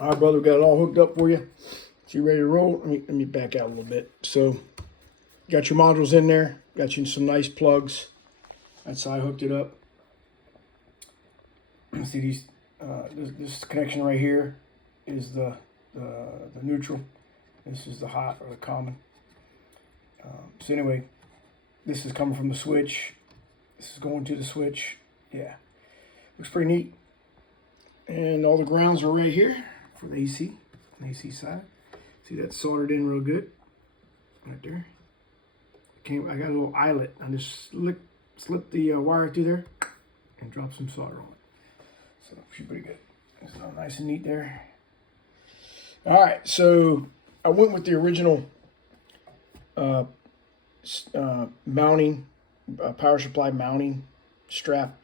All right, brother, we got it all hooked up for you. So you ready to roll? Let me back out a little bit. So got your modules in there. Got you some nice plugs. That's how I hooked it up. See these? This connection right here is the neutral. This is the hot or the common. So anyway, this is coming from the switch. This is going to the switch. Yeah, looks pretty neat. And all the grounds are right here for the AC, AC side. See, that's soldered in real good, right there. I got a little eyelet. I just slip the wire through there and drop some solder on it. So it should be pretty good. It's all nice and neat there. All right, so I went with the original mounting, power supply mounting strap.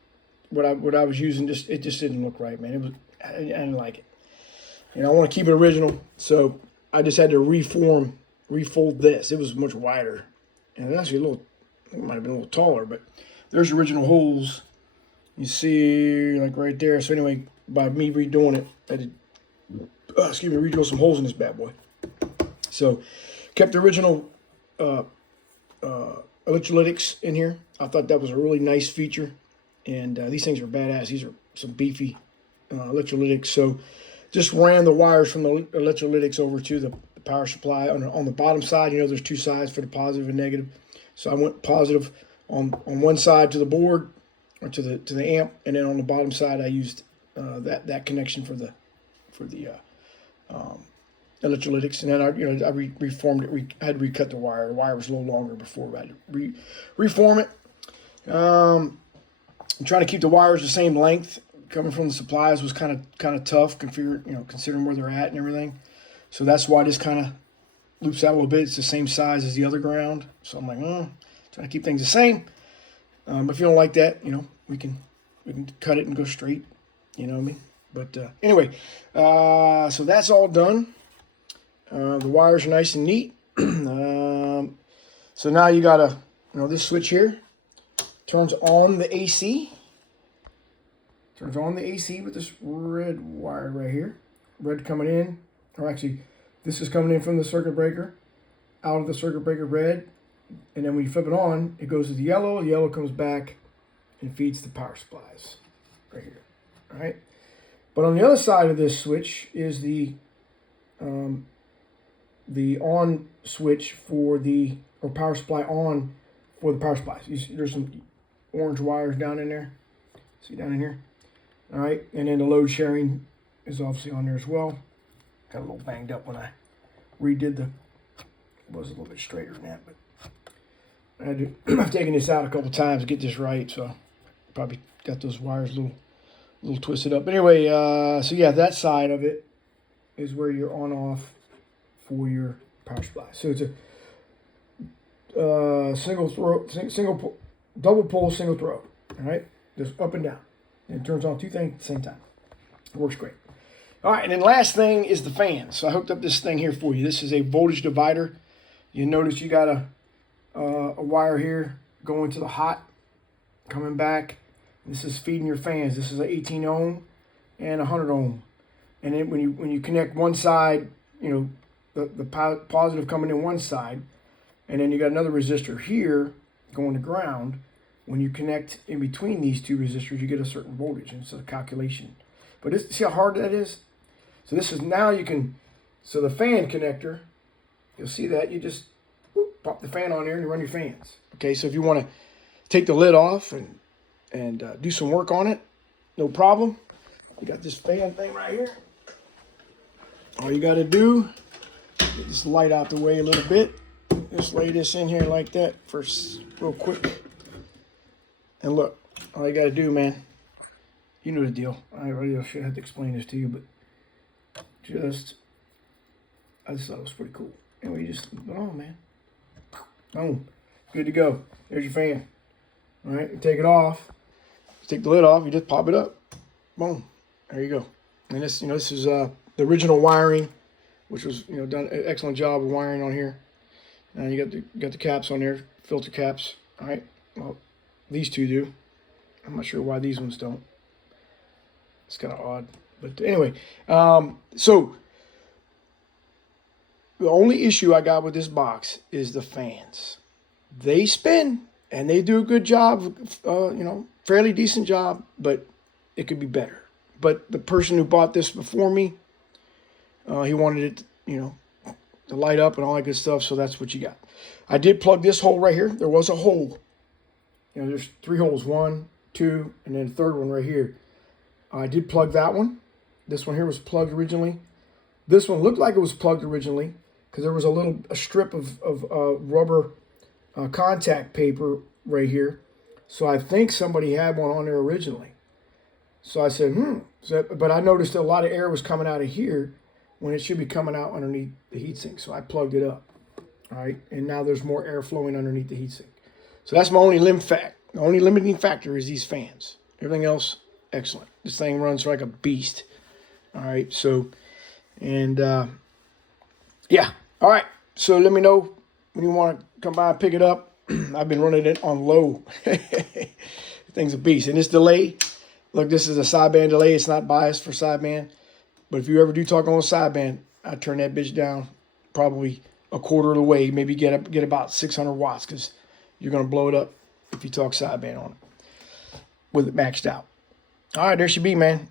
What I was using, it just didn't look right, man. I didn't like it. You know, I want to keep it original, so I just had to refold this. It was much wider, and it actually I think it might have been a little taller, but there's original holes. You see, like right there. So anyway, by me redoing it, I did, redrill some holes in this bad boy. So kept the original electrolytics in here. I thought that was a really nice feature, and these things are badass. These are some beefy electrolytics. So just ran the wires from the electrolytics over to the power supply on the bottom side. You know, there's two sides for the positive and negative. So I went positive on one side to the board or to the amp, and then on the bottom side I used that connection for the electrolytics. And then I reformed it. I had to recut the wire. The wire was a little longer before. I had to reform it. I'm trying to keep the wires the same length. Coming from the supplies was kind of tough, considering where they're at and everything. So that's why this kind of loops out a little bit. It's the same size as the other ground. So I'm like, trying to keep things the same. But if you don't like that, we can cut it and go straight. You know what I mean? But anyway, so that's all done. The wires are nice and neat. So now you got this switch here turns on the AC. Turns on the AC with this red wire right here. Red coming in, or actually, this is coming in from the circuit breaker, out of the circuit breaker red, and then when you flip it on, it goes to the yellow. The yellow comes back and feeds the power supplies right here. All right. But on the other side of this switch is the on switch or power supply on for the power supplies. There's some orange wires down in there. See down in here? All right, and then the load sharing is obviously on there as well. Got a little banged up when I redid it was a little bit straighter than that, but I've taken this out a couple times to get this right, so probably got those wires a little twisted up. But anyway, so yeah, that side of it is where you're on off for your power supply. So it's a double pull, single throw. All right, just up and down. And it turns on two things at the same time. It works great. All right, and then last thing is the fan. So I hooked up this thing here for you. This is a voltage divider. You notice you got a wire here going to the hot, coming back. This is feeding your fans. This is an 18 ohm and 100 ohm. And then when you connect one side, the positive coming in one side, and then you got another resistor here going to ground. When you connect in between these two resistors, you get a certain voltage, and it's a calculation. But see how hard that is? So this is now so the fan connector, you'll see that, you just pop the fan on there and you run your fans. Okay, so if you want to take the lid off and do some work on it, no problem. You got this fan thing right here. All you got to do, get this light out the way a little bit. Just lay this in here like that first, real quick. And look, all you got to do, man, you know the deal. I really should have to explain this to you, but I just thought it was pretty cool. Anyway, you just put it on, man. Boom. Good to go. There's your fan. All right, you take it off. You take the lid off, you just pop it up. Boom. There you go. And this is the original wiring, which was, done an excellent job of wiring on here. And you got the caps on there, filter caps. All right. Well, these two do. I'm not sure why these ones don't. It's kind of odd, But anyway, so the only issue I got with this box is the fans. They spin and they do a good job, fairly decent job, but it could be better. But the person who bought this before me, he wanted it, to light up and all that good stuff. So that's what you got. I did plug this hole right here. There was a hole. There's 3 holes, 1, 2, and then a third one right here. I did plug that one. This one here was plugged originally. This one looked like it was plugged originally because there was a strip of rubber contact paper right here. So I think somebody had one on there originally. So I said, but I noticed a lot of air was coming out of here when it should be coming out underneath the heatsink. So I plugged it up. All right, and now there's more air flowing underneath the heatsink. So that's my only The only limiting factor is these fans. Everything else, excellent. This thing runs like a beast. All right, so, and yeah. All right, so let me know when you want to come by and pick it up. I've been running it on low. Thing's a beast. And this delay, look, this is a sideband delay. It's not biased for sideband. But if you ever do talk on a sideband, I turn that bitch down probably a quarter of the way, maybe get about 600 watts because you're going to blow it up if you talk sideband on it with it maxed out. All right, there she be, man.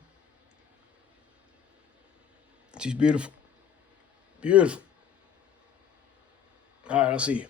She's beautiful. Beautiful. All right, I'll see you.